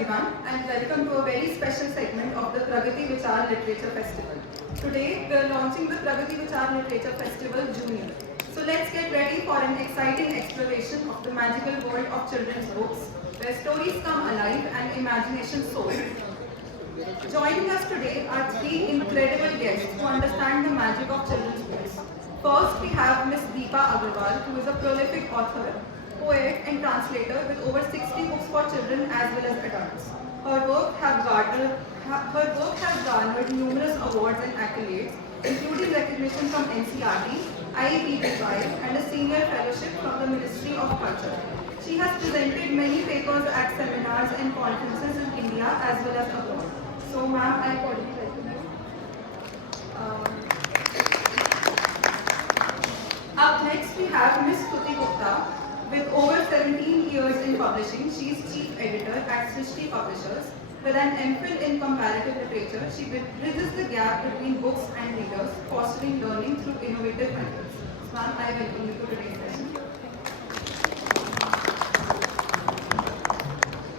everyone, and welcome to a very special segment of the Pragati Vichar Literature Festival. Today we are launching the Pragati Vichar Literature Festival Junior. So let's get ready for an exciting exploration of the magical world of children's books, where stories come alive and imagination soars. Joining us today are three incredible guests who understand the magic of children's books. First, we have Miss Deepa Agarwal, who is a prolific author, poet and translator with over 60 books for children as well as adults. Her work has garnered numerous awards and accolades, including recognition from NCRT, IEPBY, and a senior fellowship from the Ministry of Culture. She has presented many papers at seminars and conferences in India as well as abroad. So, ma'am, I cordially welcome you. Up next, we have Miss Stuti Gupta. With over 17 years in publishing, she is chief editor at Srishti Publishers. With an MPhil in comparative literature, she bridges the gap between books and readers, fostering learning through innovative methods. Ma'am, I welcome you to today's session.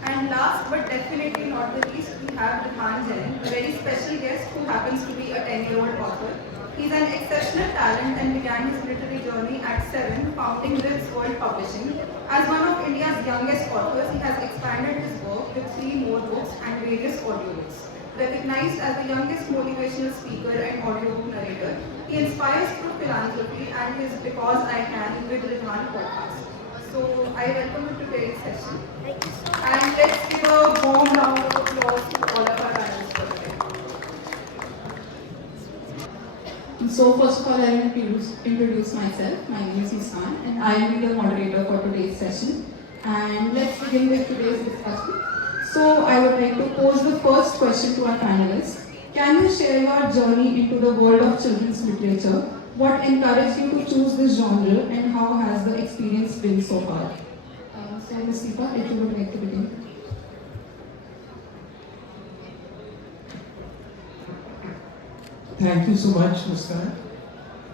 And last but definitely not the least, we have Ridhaan Jaiin, a very special guest who happens to be a 10-year-old author. He's an exceptional talent and began his literary journey at 7, founding Ribs World Publishing. As one of India's youngest authors, he has expanded his work with 3 more books and various audiobooks. Recognized as the youngest motivational speaker and audiobook narrator, he inspires through philanthropy and his Because I Can with Ridhaan podcast. So I welcome you to today's session. Thank you so much. And let's give a warm round of applause to all of our panelists for today. So first of all, I will introduce myself. My name is Muskan and I will be the moderator for today's session. And let's begin with today's discussion. So I would like to pose the first question to our panelists. Can you share your journey into the world of children's literature? What encouraged you to choose this genre and how has the experience been so far? So Ms. Deepa, if you would like to begin. Thank you so much, Muskan.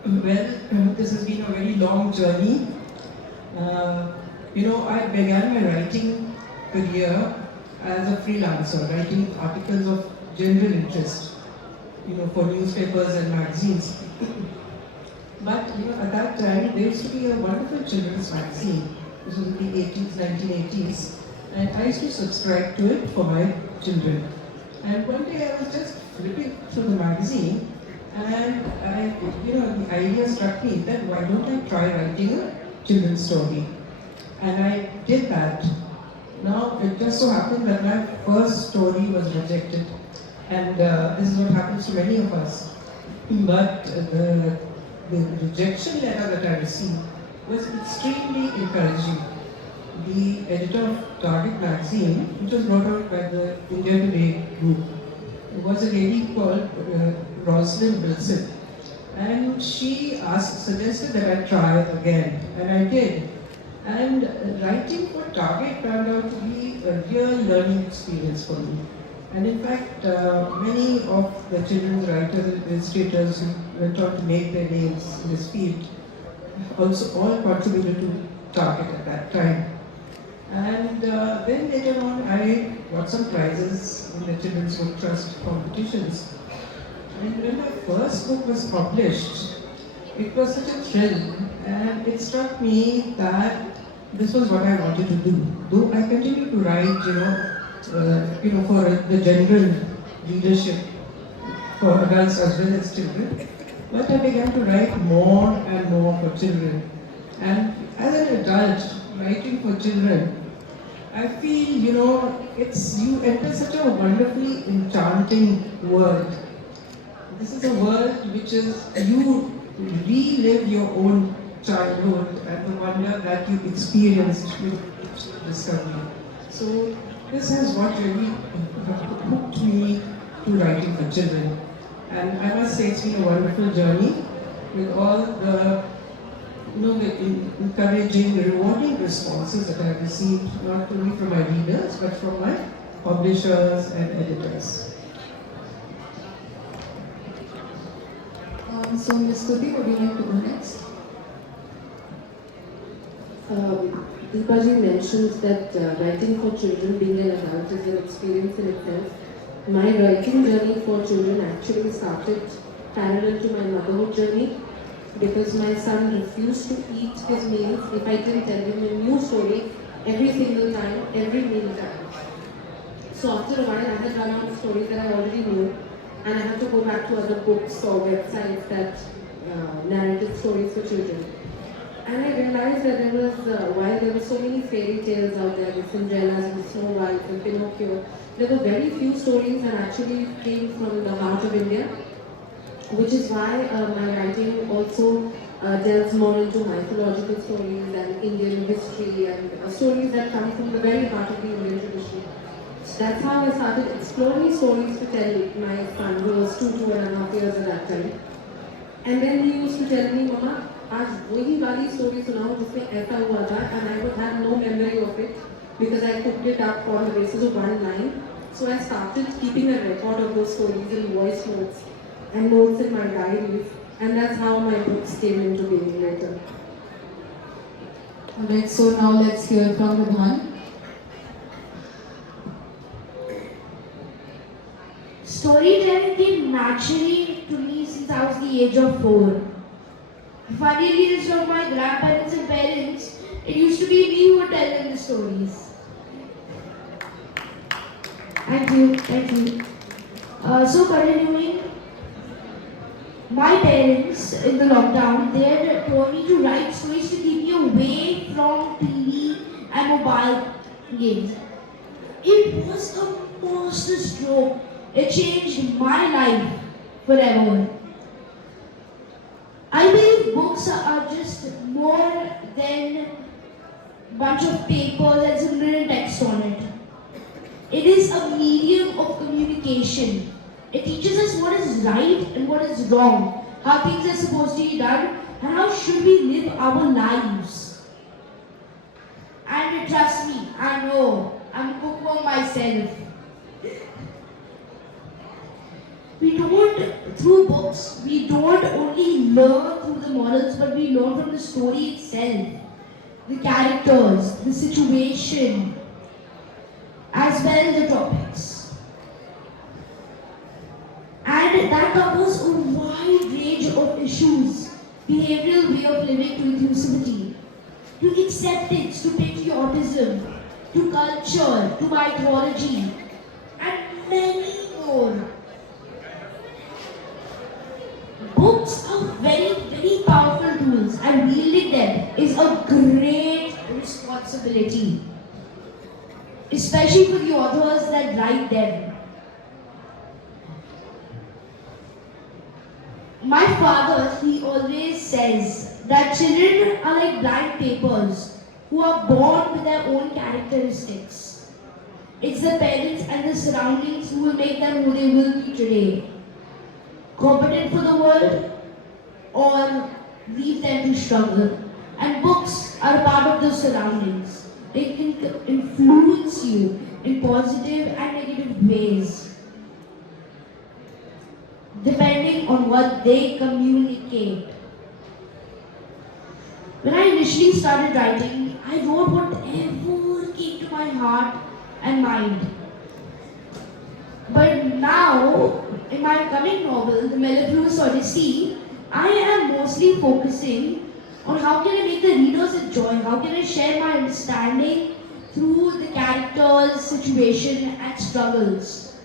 Well, this has been a very long journey. I began my writing career as a freelancer, writing articles of general interest, for newspapers and magazines. But, at that time, there used to be a wonderful children's magazine. This was in the 1980s, and I used to subscribe to it for my children. And one day I was just flipping through the magazine, and the idea struck me that why don't I try writing a children's story? And I did that. Now, it just so happened that my first story was rejected, and this is what happens to many of us. But the rejection letter that I received was extremely encouraging. The editor of Target magazine, which was brought out by the India Today group, was a lady called Rosalind Wilson, and she suggested that I try again, and I did. And writing for Target turned out to be a real learning experience for me. And in fact, many of the children's writers and illustrators who went on to make their names in this field also all contributed to Target at that time. And then later on, I got some prizes in the Children's Book Trust competitions. And when my first book was published, it was such a thrill, and it struck me that this was what I wanted to do. Though I continued to write, for the general readership, for adults as well as children, but I began to write more and more for children. And as an adult, writing for children, I feel, you enter such a wonderfully enchanting world. This is a world which is, you relive your own childhood and the wonder that you experienced with each discovery. So this is what really hooked me to writing for children. And I must say it's been a wonderful journey with all the the encouraging, rewarding responses that I've received, not only from my readers, but from my publishers and editors. So Ms. Stuti, would you like to go next? Deepa ji mentioned that writing for children, being an adult, is an experience in itself. My writing journey for children actually started parallel to my motherhood journey because my son refused to eat his meals if I didn't tell him a new story every single time, every meal time. So after a while, I had run out of stories that I already knew, and I had to go back to other books or websites that narrated stories for children. And I realized that there was, while there were so many fairy tales out there, the Cinderellas, the Snow White, and Pinocchio, there were very few stories that actually came from the heart of India, which is why my writing also delves more into mythological stories and Indian history and stories that come from the very heart of the Indian tradition. So that's how I started exploring stories to tell my son, who was 2.5 years at that time. And then he used to tell me, Mama, आज वही वाली story सुनाओ जिसमें ऐसा हुआ था, and I would have no memory of it because I cooked it up on the basis of one line. So I started keeping a record of those stories in voice notes and notes in my diaries, and that's how my books came into being later. Alright, so now let's hear from Ridhaan. Storytelling came naturally to me since I was the age of 4. Funnily, instead of my grandparents and parents, it used to be me who would tell them the stories. Thank you. So continuing, my parents in the lockdown, they had told me to write stories to keep me away from TV and mobile games. It was a master stroke. It changed my life forever. I believe books are just more than a bunch of papers and some written text on it. It is a medium of communication. It teaches us what is right and what is wrong, how things are supposed to be done, and how should we live our lives. And trust me, I know, I'm a bookworm myself. Through books, we don't only learn through the morals, but we learn from the story itself, the characters, the situation, as well as the topics. And that covers a wide range of issues, behavioral way of living to inclusivity, to acceptance, to patriotism, to culture, to mythology, and many more. Books are very, very powerful tools, and wielding them is a great responsibility, especially for the authors that write them. My father, he always says that children are like blank papers who are born with their own characteristics. It's the parents and the surroundings who will make them who they will be today. Competent for the world, or leave them to struggle. And books are a part of those surroundings. They can influence you in positive and negative ways, depending on what they communicate. When I initially started writing, I wrote whatever came to my heart and mind. But now, in my upcoming novel, The Mellifluous Odyssey, I am mostly focusing on how can I make the readers enjoy, how can I share my understanding through the characters, situation, and struggles.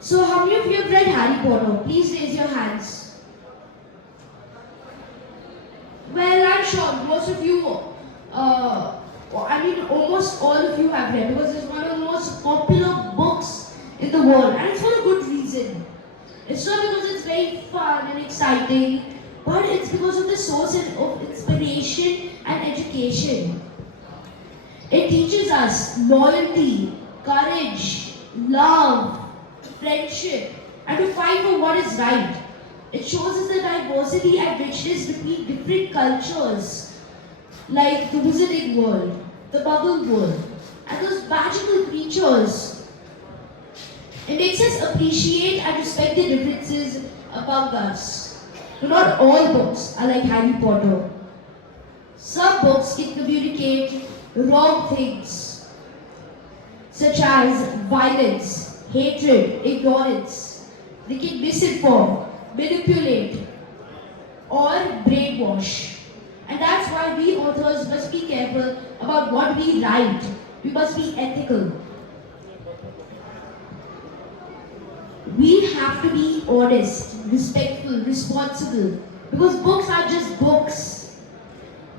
So, how many of you have read Harry Potter? Please raise your hands. Well, I'm sure most of you, almost all of you have read, because it's one of the most popular books in the world, and it's for a good reason. It's not because it's very fun and exciting, but it's because of the source of inspiration and education. It teaches us loyalty, courage, love, friendship, and to fight for what is right. It shows us the diversity and richness between different cultures, like the wizarding world, the bubble world, and those magical creatures. It makes us appreciate and respect the differences among us. But not all books are like Harry Potter. Some books can communicate wrong things, such as violence, hatred, ignorance. They can misinform, manipulate, or brainwash. And that's why we authors must be careful about what we write. We must be ethical. We have to be honest, respectful, responsible. Because books are just books.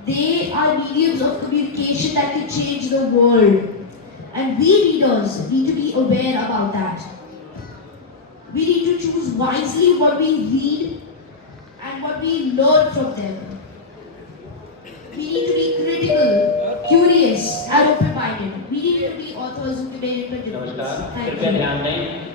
They are mediums of communication that can change the world. And we readers need to be aware about that. We need to choose wisely what we read and what we learn from them. We need to be critical, curious, and open-minded. We need to be authors who can make a difference. Thank you.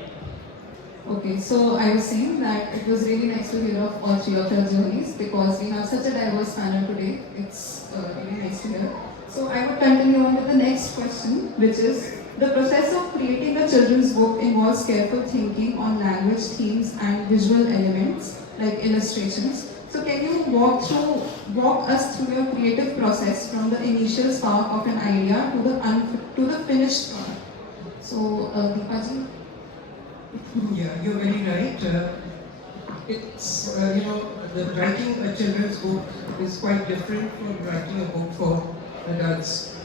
Okay, so I was saying that it was really nice to hear of all three of your journeys because we have such a diverse panel today. It's really nice to hear. So I would continue on with the next question, which is the process of creating a children's book involves careful thinking on language, themes, and visual elements like illustrations. So can you walk us through your creative process from the initial spark of an idea to the finished product? So Deepa ji. Yeah, you're very right. It's, the writing a children's book is quite different from writing a book for adults.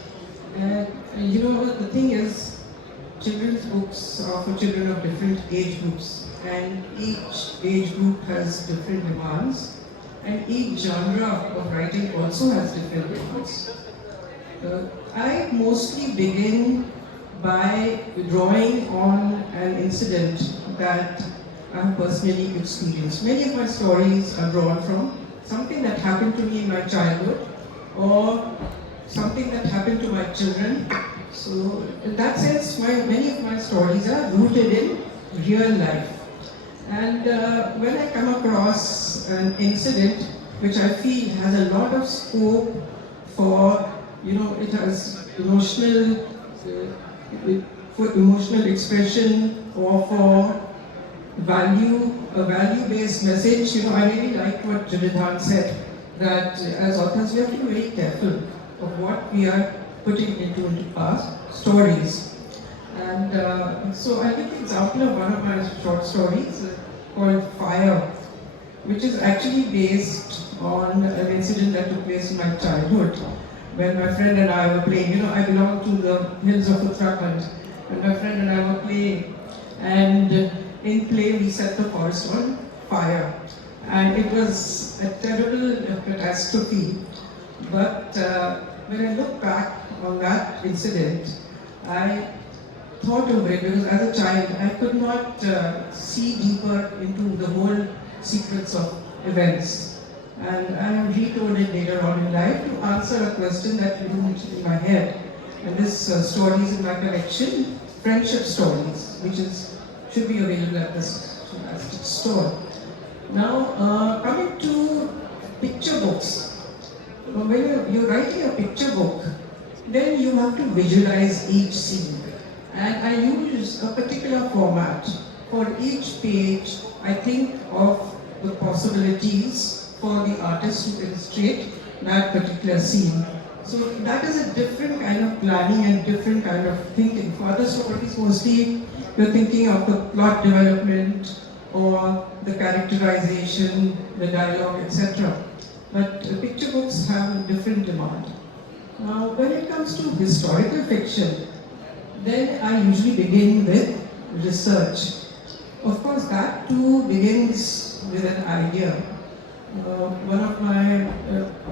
And the thing is, children's books are for children of different age groups, and each age group has different demands, and each genre of writing also has different demands. I mostly begin by drawing on an incident that I have personally experienced. Many of my stories are drawn from something that happened to me in my childhood or something that happened to my children. So in that sense, many of my stories are rooted in real life. And when I come across an incident which I feel has a lot of scope for, it has for emotional expression or for a value-based message. I really liked what Ridhaan said, that as authors we have to be very careful of what we are putting into our stories. And so I'll give an example of one of my short stories called Fire, which is actually based on an incident that took place in my childhood when my friend and I were playing. I belong to the hills of Uttarakhand, and my friend and I were playing, and in play we set the forest on fire, and it was a terrible catastrophe. But when I look back on that incident, I thought of it because as a child I could not see deeper into the whole sequence of events. And I have retold it later on in life to answer a question that roomed in my head. And this story is in my collection, Friendship Stories, which should be available at this store. Now, coming to picture books. When you're writing a picture book, then you have to visualize each scene. And I use a particular format. For each page, I think of the possibilities for the artist to illustrate that particular scene. So that is a different kind of planning and different kind of thinking. For other stories, mostly you're thinking of the plot development or the characterization, the dialogue, etc. But picture books have a different demand. Now, when it comes to historical fiction, then I usually begin with research. Of course, that too begins with an idea. One of my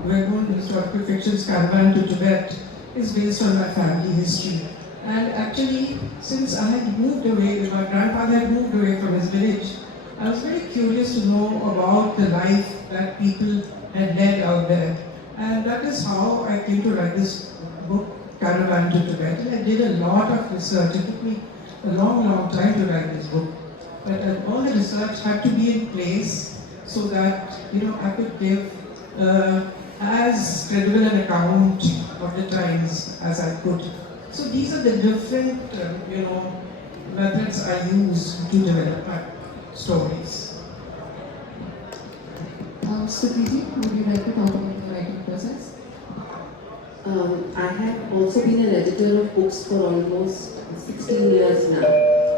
well-known historical fictions, Caravan to Tibet, is based on my family history. And actually, since I had moved away, my grandfather had moved away from his village, I was very curious to know about the life that people had led out there. And that is how I came to write this book, Caravan to Tibet. And I did a lot of research. It took me a long, long time to write this book. But all the research had to be in place so that I could give as credible an account of the times as I could. So these are the different methods I use to develop my stories. Stuti ji, would you like to talk about the writing process? I have also been an editor of books for almost 16 years now.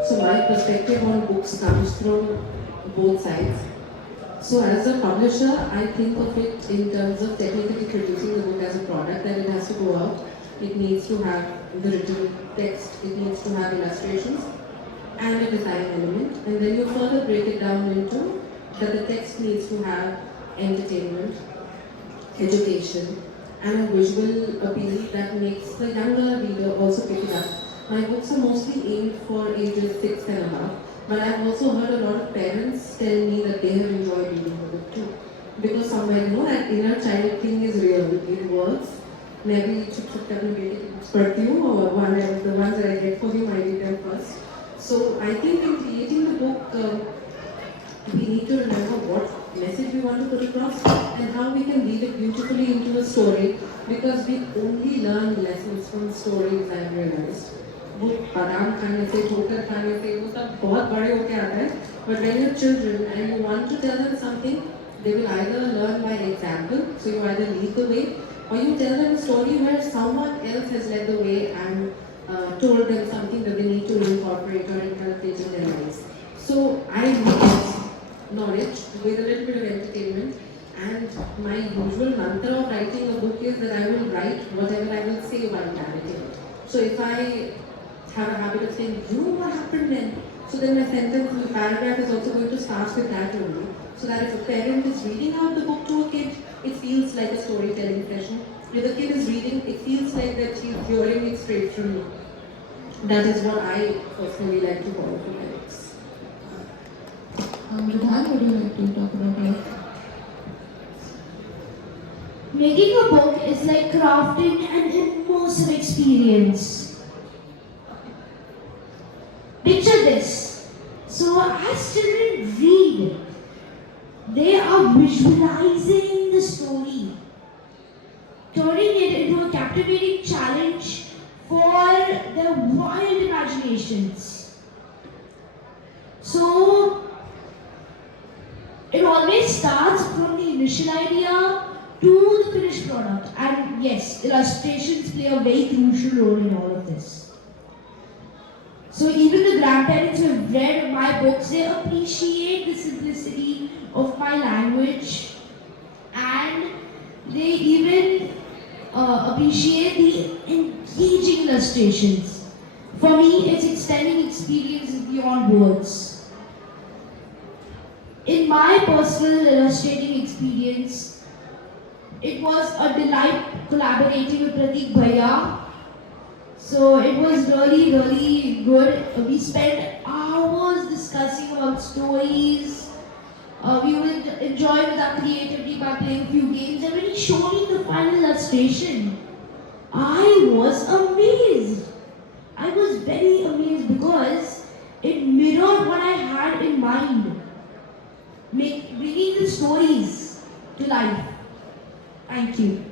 So my perspective on books comes from both sides. So as a publisher, I think of it in terms of technically producing the book as a product, that it has to go out. It needs to have the written text, it needs to have illustrations and a design element. And then you further break it down into that the text needs to have entertainment, education, and a visual appeal that makes the younger reader also pick it up. My books are mostly aimed for ages 6 and above, but I've also heard a lot of parents tell me that they have enjoyed reading the book too. Because somewhere, that inner child thing is real, it works. Maybe perfume or the ones that I get for you, I read them first. So I think in creating the book, we need to remember what message we want to put across and how we can weave it beautifully into a story, because we only learn lessons from stories, I've realized. वो बादाम खाने से, ठोकर खाने से, वो सब बहुत बड़े होके आता है. But when you're children and you want to tell them something, they will either learn by example, so you either lead the way, or you tell them a story where someone else has led the way and told them something that they need to incorporate or inculcate in their lives. So I mix knowledge with a little bit of entertainment, and my usual mantra of writing a book is that I will write whatever I will say while narrating it. So if I have a habit of saying, what happened then? So then my sentence, my paragraph is also going to start with that only. So that if a parent is reading out the book to a kid, it feels like a storytelling session. If the kid is reading, it feels like that she's hearing it straight from me. That is what I personally like to follow for my books. Ridhaan, would you like to talk about it? Making a book is like crafting an immersive experience. Picture this. So as children read, they are visualizing the story, turning it into a captivating challenge for their wild imaginations. So it always starts from the initial idea to the finished product. And yes, illustrations play a very crucial role in all of this. So even the grandparents who have read my books, they appreciate the simplicity of my language, and they even appreciate the engaging illustrations. For me, it's extending experiences beyond words. In my personal illustrating experience, it was a delight collaborating with Pratik Bhaiya. So it was really, really good. We spent hours discussing about stories. We would enjoy with our creativity by playing a few games. And when he showed me the final illustration, I was amazed. I was very amazed because it mirrored what I had in mind, bringing the stories to life. Thank you.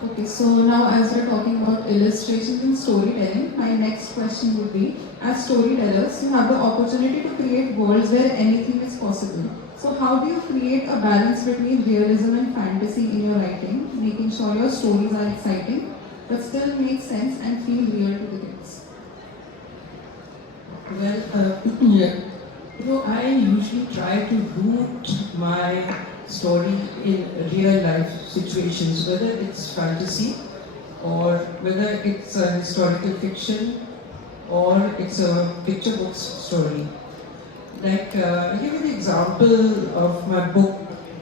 Okay, so now as we're talking about illustrations and storytelling, my next question would be, as storytellers, you have the opportunity to create worlds where anything is possible. So how do you create a balance between realism and fantasy in your writing, making sure your stories are exciting, but still make sense and feel real to the kids? Well, I usually try to root my story in real life situations, whether it's fantasy or whether it's a historical fiction or it's a picture book story. Like, I'll give you the example of my book,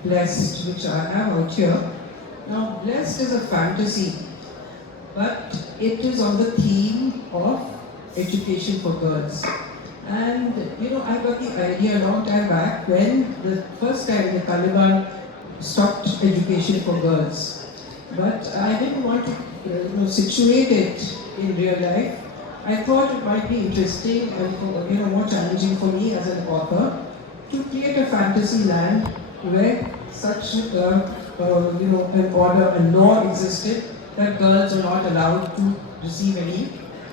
Blessed, which I have out here. Now, Blessed is a fantasy, but it is on the theme of education for girls. And I got the idea a long time back when the first time the Taliban stopped education for girls. But I didn't want to situate it in real life. I thought it might be interesting and more challenging for me as an author to create a fantasy land where such an order and law existed that girls are not allowed to receive any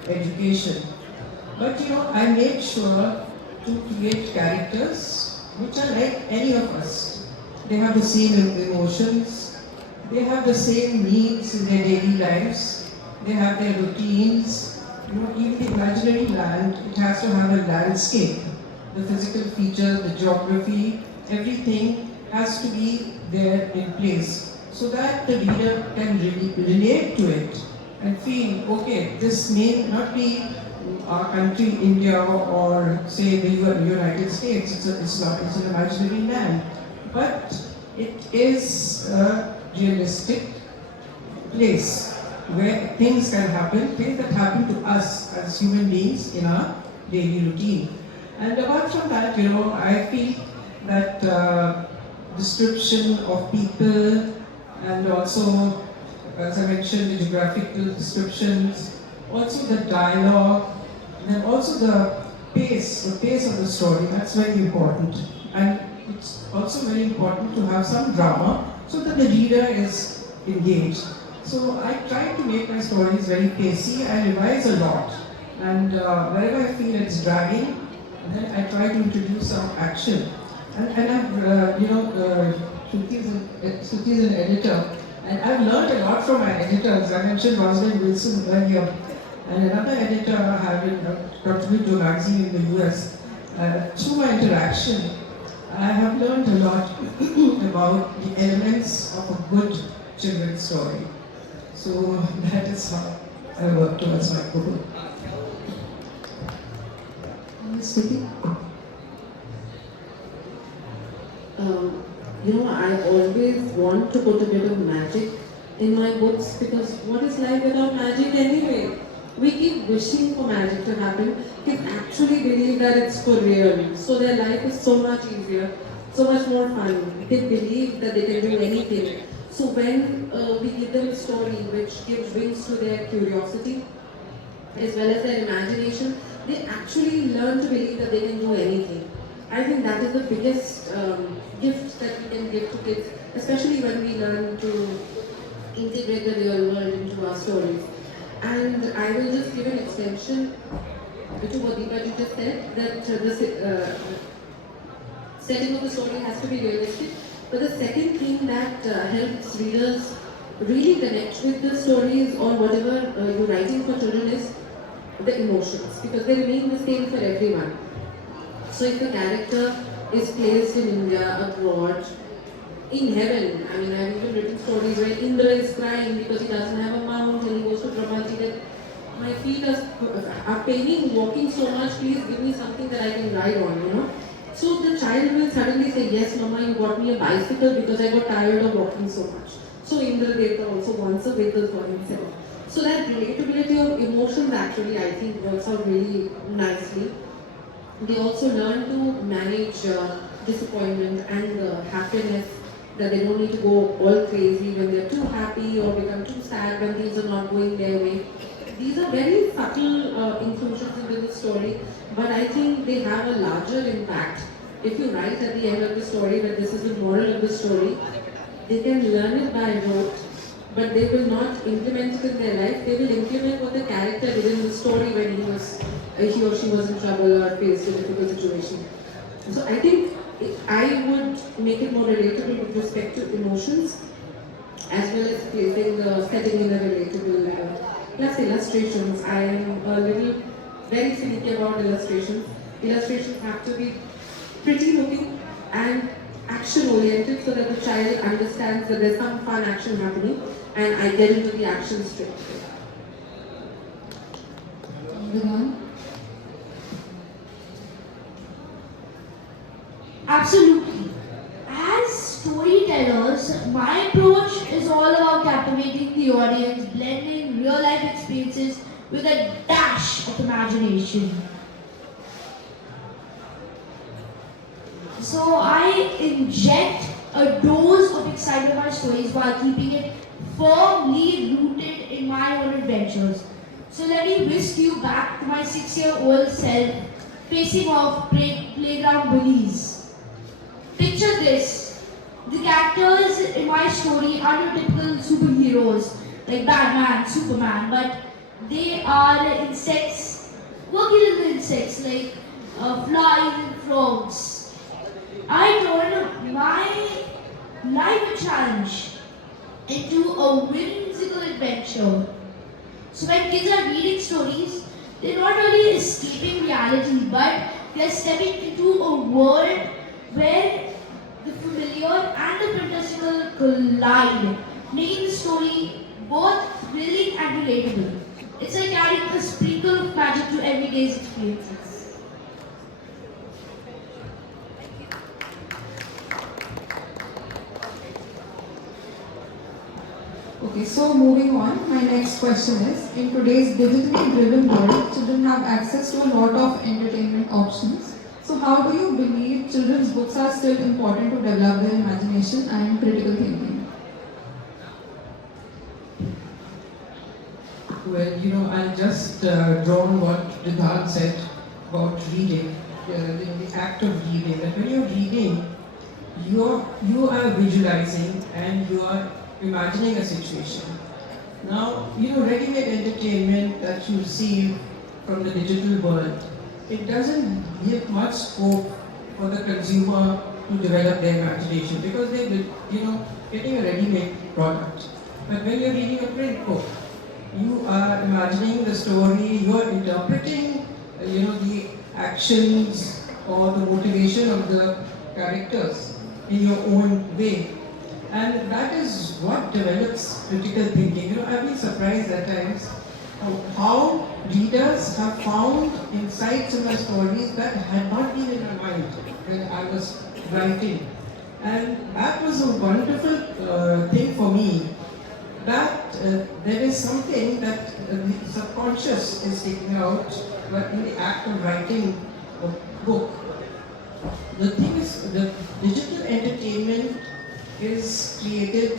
education. But I made sure to create characters which are like any of us. They have the same emotions, they have the same needs in their daily lives. They have their routines. Even the imaginary land, it has to have a landscape. The physical features, the geography, everything has to be there in place so that the reader can really relate to it and feel, okay, this may not be our country, India, or say the United States. It's an imaginary land, but it is a realistic place where things can happen, things that happen to us as human beings in our daily routine. And apart from that, I feel that description of people and also, as I mentioned, the geographical descriptions, also the dialogue, and then also the pace of the story, that's very important. And it's also very important to have some drama so that the reader is engaged. So I try to make my stories very pacey. I revise a lot, and wherever I feel it's dragging, then I try to introduce some action. And I've, Stuti is an editor, and I've learned a lot from my editors. I mentioned Rosalind Wilson earlier, and another editor having contributed to a magazine in the US. Through my interaction, I have learned a lot about the elements of a good children's story. So that is how I work towards my goal. Stuti? I always want to put a bit of magic in my books because what is life without magic anyway? We keep wishing for magic to happen. Kids actually believe that it's for real. So their life is so much easier, so much more fun. They believe that they can do anything. So when we give them a story which gives wings to their curiosity as well as their imagination, they actually learn to believe that they can do anything. I think that is the biggest gift that we can give to kids, especially when we learn to integrate the real world into our stories. And I will just give an extension to what Deepa ji just said, that the setting of the story has to be realistic. But the second thing that helps readers really connect with the stories or whatever you're writing for children is the emotions, because they remain the same for everyone. So if the character is placed in India, abroad, in heaven, I mean, I've even written stories where Indra is crying because he doesn't have a mount and he goes to Brahmaji that my feet are paining walking so much, please give me something that I can ride on, So the child will suddenly say, yes mama, you got me a bicycle because I got tired of walking so much. So Indra Devta also wants a vehicle for himself. So that relatability of emotions actually, I think, works out really nicely. They also learn to manage disappointment and happiness, that they don't need to go all crazy when they're too happy or become too sad when things are not going their way. These are very subtle inclusions into the story, but I think they have a larger impact. If you write at the end of the story that this is the moral of the story, they can learn it by rote, but they will not implement it in their life. They will implement what the character did in the story when he or she was in trouble or faced a difficult situation. So I think I would make it more relatable with respect to emotions, as well as placing the setting in a relatable level. Plus illustrations. I am a little very finicky about illustrations. Illustrations have to be pretty looking and action oriented so that the child understands that there's some fun action happening and I get into the action straight away. Ridhaan? Absolutely. As storytellers, my approach is all about captivating the audience, blending real life experiences with a dash of imagination. So I inject a dose of excitement in my stories while keeping it firmly rooted in my own adventures. So let me whisk you back to my 6-year-old self facing off playground bullies. Picture this. The characters in my story are no typical superheroes like Batman, Superman, but they are insects, quirky little insects like flies and frogs. I told my life a challenge. into a whimsical adventure. So when kids are reading stories, they're not really escaping reality, but they're stepping into a world where the familiar and the fantastical collide, making the story both thrilling and relatable. It's like adding a sprinkle of magic to everyday's experiences. Okay, so moving on, my next question is, in today's digitally driven world, children have access to a lot of entertainment options. So how do you believe children's books are still important to develop their imagination and critical thinking? Well, I'll just draw on what Ridhaan said about reading, the act of reading. That when you're reading, you are visualizing and you are imagining a situation. Now, ready-made entertainment that you receive from the digital world, it doesn't give much scope for the consumer to develop their imagination because they will, getting a ready-made product. But when you're reading a print book, you are imagining the story, you are interpreting, the actions or the motivation of the characters in your own way. And that is what develops critical thinking. I've been surprised at times how readers have found insights in my stories that had not been in my mind when I was writing. And that was a wonderful thing for me, that there is something that the subconscious is taking out in the act of writing a book. The thing is, the digital entertainment is created,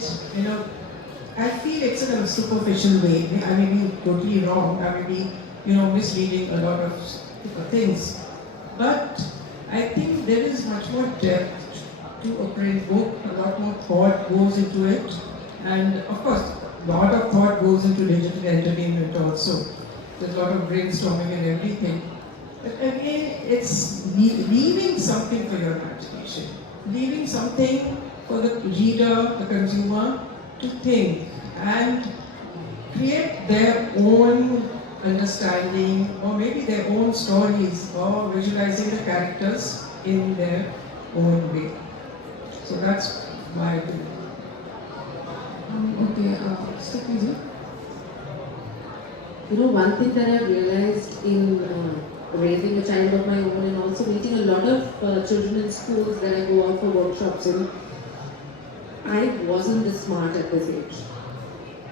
I feel it's in a superficial way. I may be totally wrong, I may be, misleading a lot of things. But I think there is much more depth to a print book, a lot more thought goes into it. And of course, a lot of thought goes into digital entertainment also. There's a lot of brainstorming and everything. But again, it's leaving something for your imagination, leaving something for the reader, the consumer, to think and create their own understanding or maybe their own stories or visualizing the characters in their own way. So that's my opinion. Okay, Stuti ji. One thing that I've realized in raising a child of my own and also meeting a lot of children in schools that I go out for workshops in, I wasn't this smart at this age.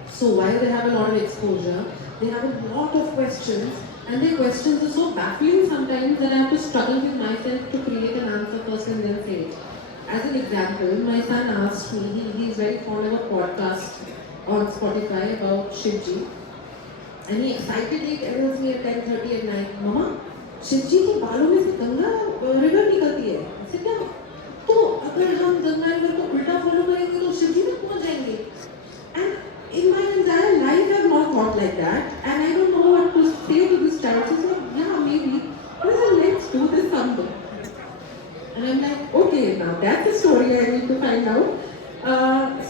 So while they have a lot of exposure, they have a lot of questions, and their questions are so baffling sometimes that I have to struggle with myself to create an answer first and then say it. As an example, my son asked me, he's very fond of a podcast on Spotify about Shivji, and he excitedly tells me at 10:30 at night, Mama, Shivji के बालों में से Ganga river निकलती है। ऐसे क्या? तो अगर हम गंगा रिवर को उल्टा फॉलो करेंगे तो शिवजी तक पहुंच जाएंगे। And in my entire life I've not thought like that, and I don't know what to say to this child. She said, yeah, maybe. Listen, let's do this someday. And I'm like, okay, now that's the story I need to find out.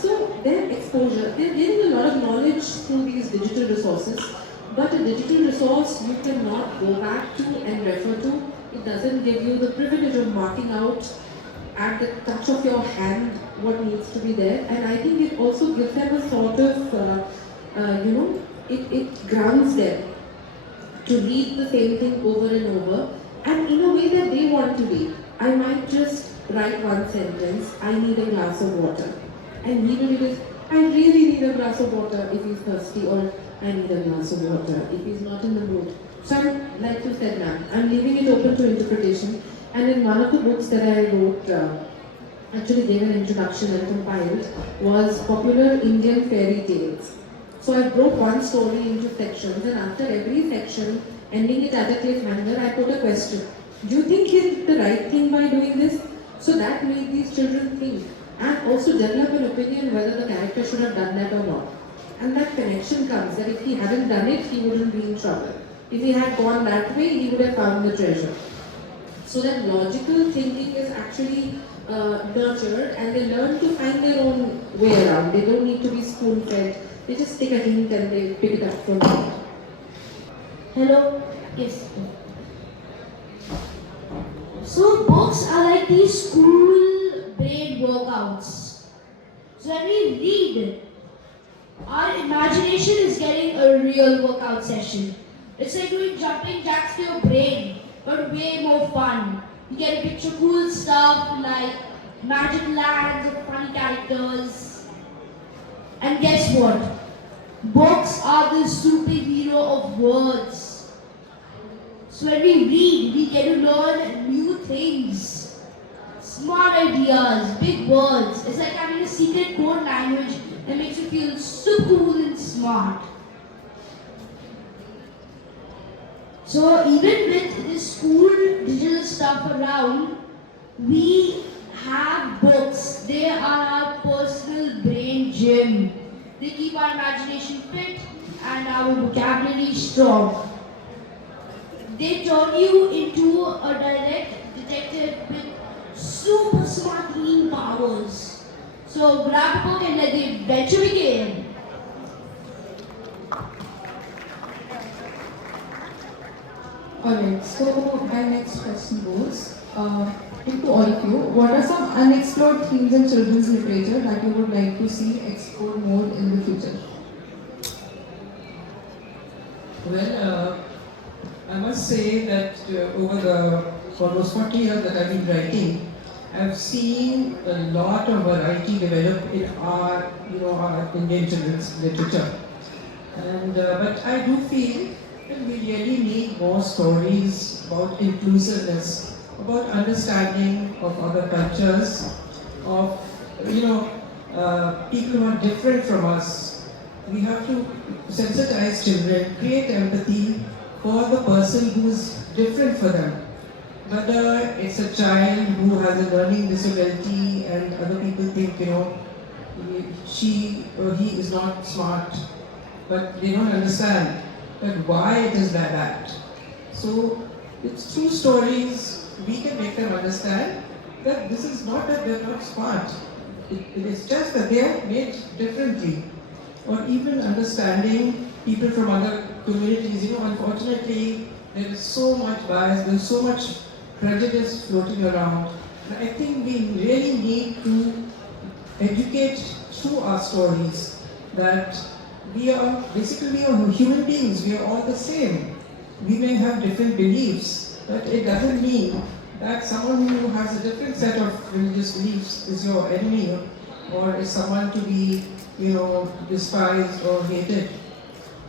So their exposure, they're getting a lot of knowledge through these digital resources, but a digital resource you cannot go back to and refer to. It doesn't give you the privilege of marking out at the touch of your hand what needs to be there, and I think it also gives them a sort of, it grounds them to read the same thing over and over, and in a way that they want to be. I might just write one sentence, I need a glass of water, and he will just, I really need a glass of water if he's thirsty, or I need a glass of water if he's not in the mood. So like you said, ma'am, I'm leaving it open to interpretation. And in one of the books that I wrote, actually gave an introduction and compiled, was popular Indian fairy tales. So I broke one story into sections, and after every section, ending it at a cliffhanger, I put a question. Do you think he did the right thing by doing this? So that made these children think and also develop an opinion whether the character should have done that or not. And that connection comes that if he hadn't done it, he wouldn't be in trouble. If he had gone that way, he would have found the treasure. So that logical thinking is actually nurtured, and they learn to find their own way around. They don't need to be spoon-fed. They just take a hint and they pick it up from there. Hello? Yes. So books are like these school brain workouts. So when we read, our imagination is getting a real workout session. It's like doing jumping jacks to your brain, but way more fun. You get to picture cool stuff like magic lands or funny characters. And guess what? Books are the superhero of words. So when we read, we get to learn new things. Smart ideas, big words. It's like having a secret code language that makes you feel so cool and smart. So even with this cool digital stuff around, we have books. They are our personal brain gym. They keep our imagination fit and our vocabulary strong. They turn you into a direct detective with super smart healing powers. So grab a book and let the adventure begin. Alright, so my next question goes to all of you. What are some unexplored themes in children's literature that you would like to see explored more in the future? Well, I must say that over the almost 40 years that I've been writing, I've seen a lot of variety develop in our Indian children's literature. And but I do feel that we really need more stories about inclusiveness, about understanding of other cultures, of people who are different from us. We have to sensitize children, create empathy for the person who is different for them. Whether it's a child who has a learning disability and other people think, she or he is not smart, but they don't understand that why it is like that. So it's through stories we can make them understand that this is not that they're not smart. It is just that they are made differently. Or even understanding people from other communities. Unfortunately, there is so much bias, there is so much prejudice floating around. And I think we really need to educate through our stories that we are basically human beings, we are all the same. We may have different beliefs, but it doesn't mean that someone who has a different set of religious beliefs is your enemy or is someone to be despised or hated.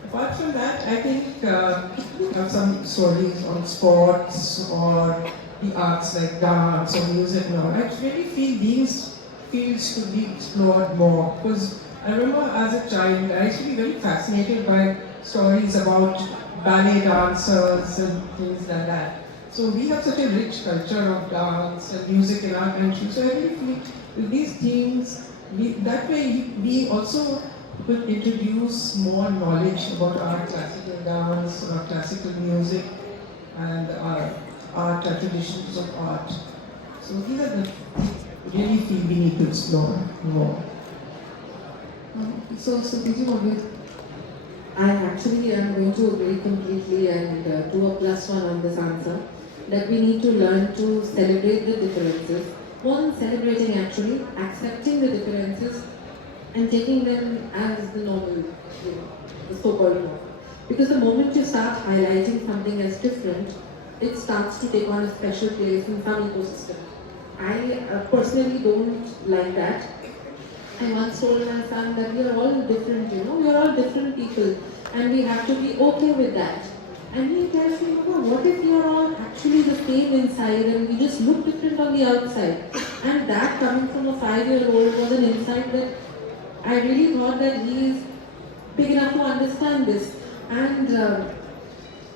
Apart from that, I think we have some stories on sports or the arts like dance or music and all. I really feel these fields should be explored more because I remember as a child, I used to be very fascinated by stories about ballet dancers and things like that. So we have such a rich culture of dance and music in our country. So I really feel with these themes, that way we also could introduce more knowledge about our classical dance, our classical music, and our art, our traditions of art. So these are the really feel we need to explore more. So Stuti, what do you think? I actually am going to agree completely and do a plus one on this answer. That we need to learn to celebrate the differences. More than celebrating actually, accepting the differences and taking them as the normal, the so-called norm. Because the moment you start highlighting something as different, it starts to take on a special place in some ecosystem. I personally don't like that. I once told my son that we are all different, we are all different people and we have to be okay with that. And he tells me, what if we are all actually the same inside and we just look different on the outside? And that coming from a 5-year-old was an insight that I really thought that he is big enough to understand this. And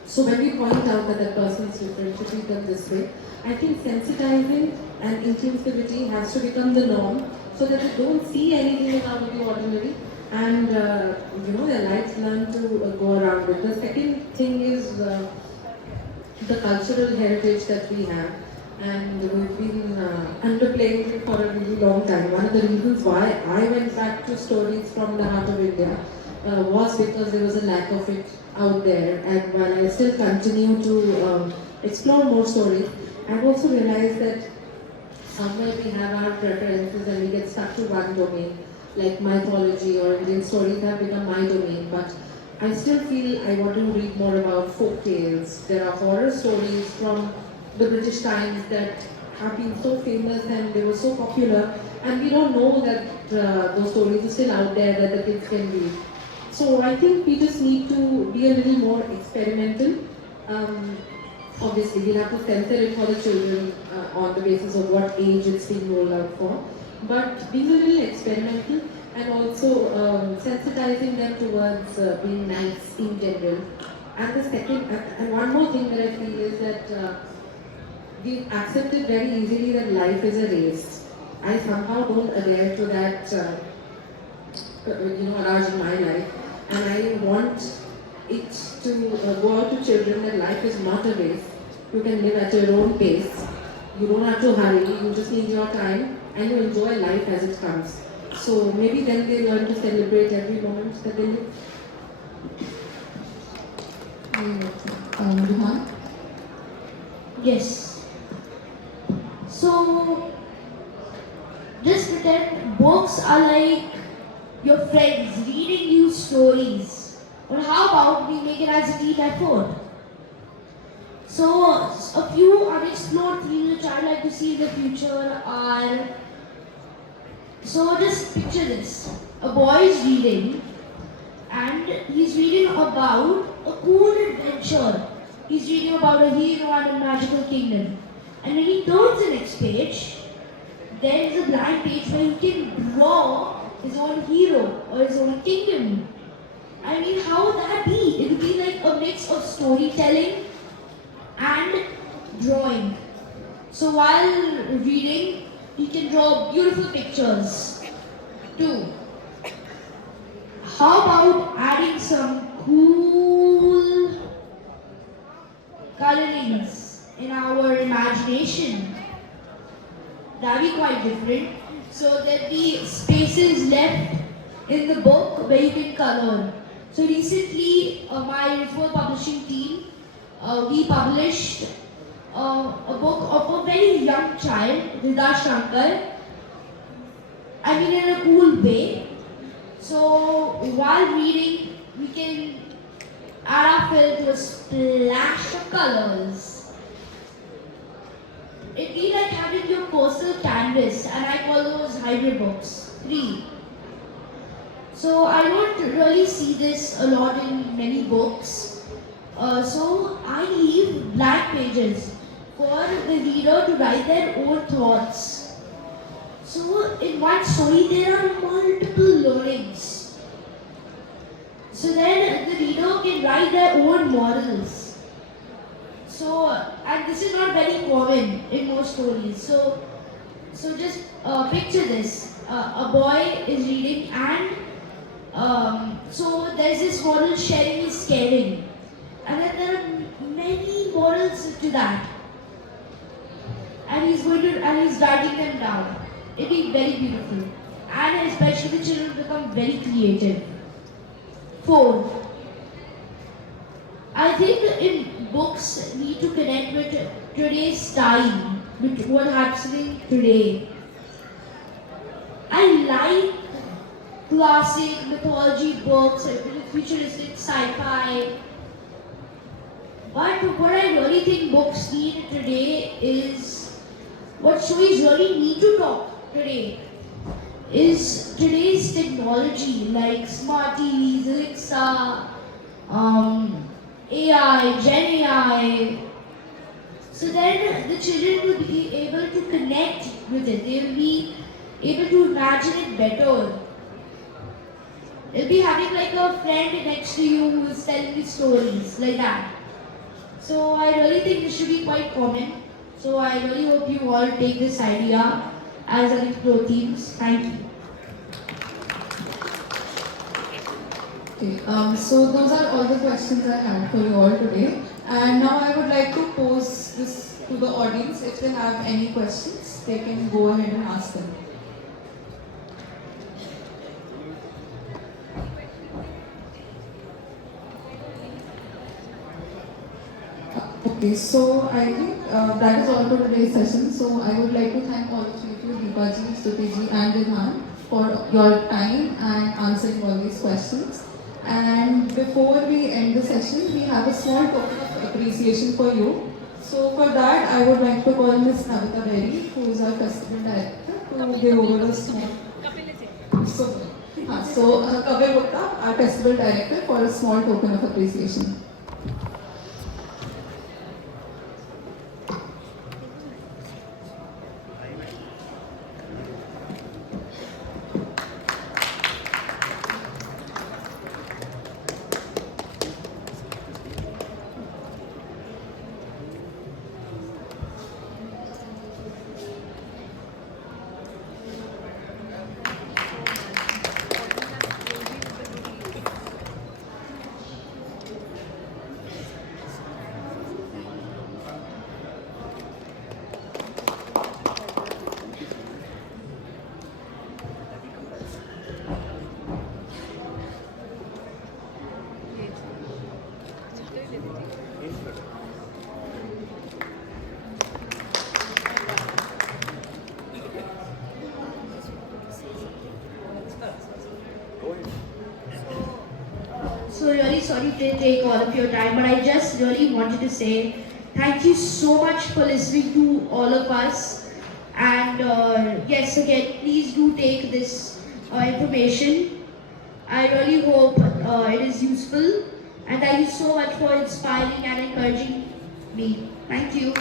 so when we point out that a person is different, to treat them this way, I think sensitizing and inclusivity has to become the norm so that they don't see anything out of the ordinary and their lives learn to go around it. The second thing is the cultural heritage that we have. and we've been underplaying it for a really long time. One of the reasons why I went back to stories from the heart of India was because there was a lack of it out there, and while I still continue to explore more stories, I've also realized that somewhere we have our preferences and we get stuck to one domain, like mythology or Indian stories have become my domain, but I still feel I want to read more about folk tales. There are horror stories from the British times that have been so famous and they were so popular, and we don't know that those stories are still out there that the kids can read. So I think we just need to be a little more experimental. Obviously, we'll have to censor it for the children on the basis of what age it's being rolled out for. But being a little experimental and also sensitizing them towards being nice in general. And the second, and one more thing that I feel is that we've accepted very easily that life is a race. I somehow don't adhere to that, urge in my life, and I want it to go out to children that life is not a race. You can live at your own pace. You don't have to hurry. You just need your time, and you enjoy life as it comes. So maybe then they learn to celebrate every moment that they live. Ridhaan? Yes. So, just pretend books are like your friends reading you stories. Or how about we make it as a team effort? So, a few unexplored themes which I'd like to see in the future are. So, just picture this: a boy is reading, and he's reading about a cool adventure. He's reading about a hero and a magical kingdom. And when he turns the next page, there is a blank page where he can draw his own hero or his own kingdom. I mean, how would that be? It would be like a mix of storytelling and drawing. So while reading, he can draw beautiful pictures too. How about adding some cool colorings in our imagination? That'd be quite different. So there'd be spaces left in the book where you can color. So recently, my ritual publishing team, we published a book of a very young child, Ridhaan, I mean in a cool way. So while reading, we can add our fill to a splash of colors. It'd be like having your personal canvas, and I call those hybrid books. 3. So I don't really see this a lot in many books. So I leave blank pages for the reader to write their own thoughts. So in one story there are multiple learnings. So then the reader can write their own morals. So, and this is not very common in most stories. So just picture this: a boy is reading, and so there's this moral: sharing is caring, and then there are many morals to that. And he's writing them down. It'd be very beautiful, and especially the children become very creative. 4. I think in books need to connect with today's time, with what's happening today. I like classic mythology books, futuristic sci-fi. But what I really think books need today is, what stories really need to talk today is today's technology, like smart TVs, Alexa, AI, Gen AI. So then the children will be able to connect with it. They will be able to imagine it better. They'll be having like a friend next to you who is telling you stories like that. So I really think this should be quite common. So I really hope you all take this idea as an explore themes. Thank you. Okay, so those are all the questions I had for you all today. And now I would like to pose this to the audience. If they have any questions, they can go ahead and ask them. Okay, so I think that is all for today's session. So I would like to thank all of you, Deepa ji, Stuti ji and Ridhaan, for your time and answering all these questions. And before we end the session, we have a small token of appreciation for you. So for that, I would like to call Ms. Navita Berry, who is our festival director, to give over a small... So Kapil Gupta, our festival director, for a small token of appreciation. So really sorry to take all of your time, but I just really wanted to say thank you so much for listening to all of us. And yes, again, please do take this information. I really hope it is useful. And thank you so much for inspiring and encouraging me. Thank you.